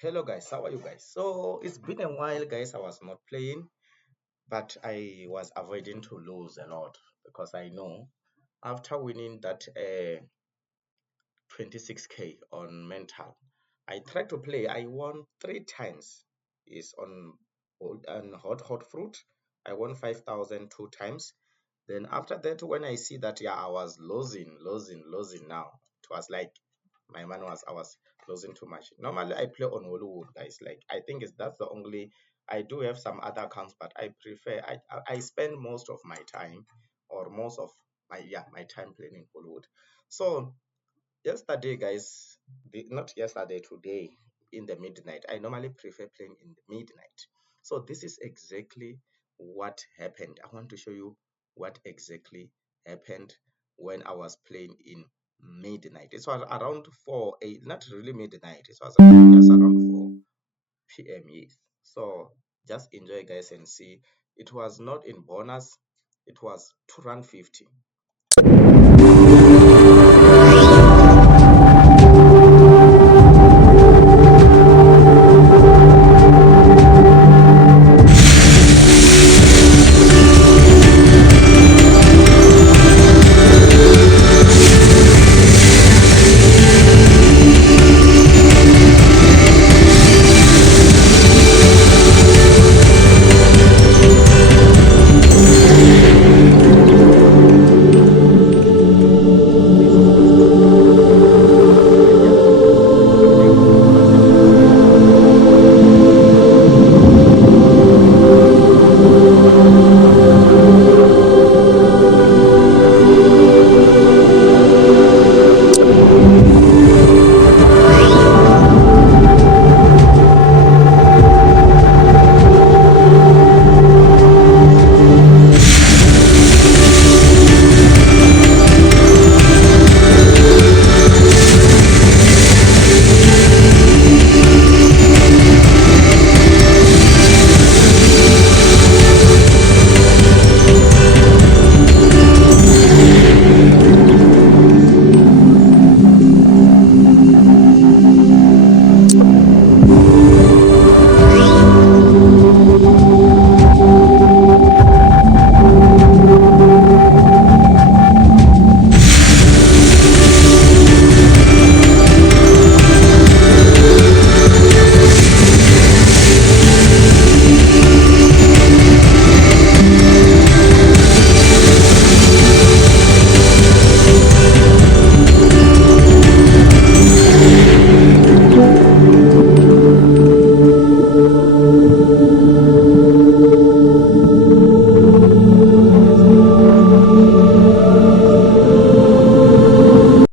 Hello guys, how are you guys? So it's been a while, guys. I was not playing, but I was avoiding to lose a lot because I know after winning that 26k on mental, I tried to play. I won three times. Is on hot fruit. I won 5,000 two times. Then after that, when I see that I was losing now, it was like I was losing too much. Normally I play on Hollywood, guys. Like I think that's the only I do have some other accounts, but I prefer I spend most of my time or most of my time playing in Hollywood. So yesterday, guys, not yesterday, today in the midnight. I normally prefer playing in the midnight. So this is exactly what happened. I want to show you what exactly happened when I was playing in midnight. It was around 4, 8, not really midnight. It was just around 4 p.m. Yes. So just enjoy, guys, and see. It was not in bonus. It was 2 rand 50.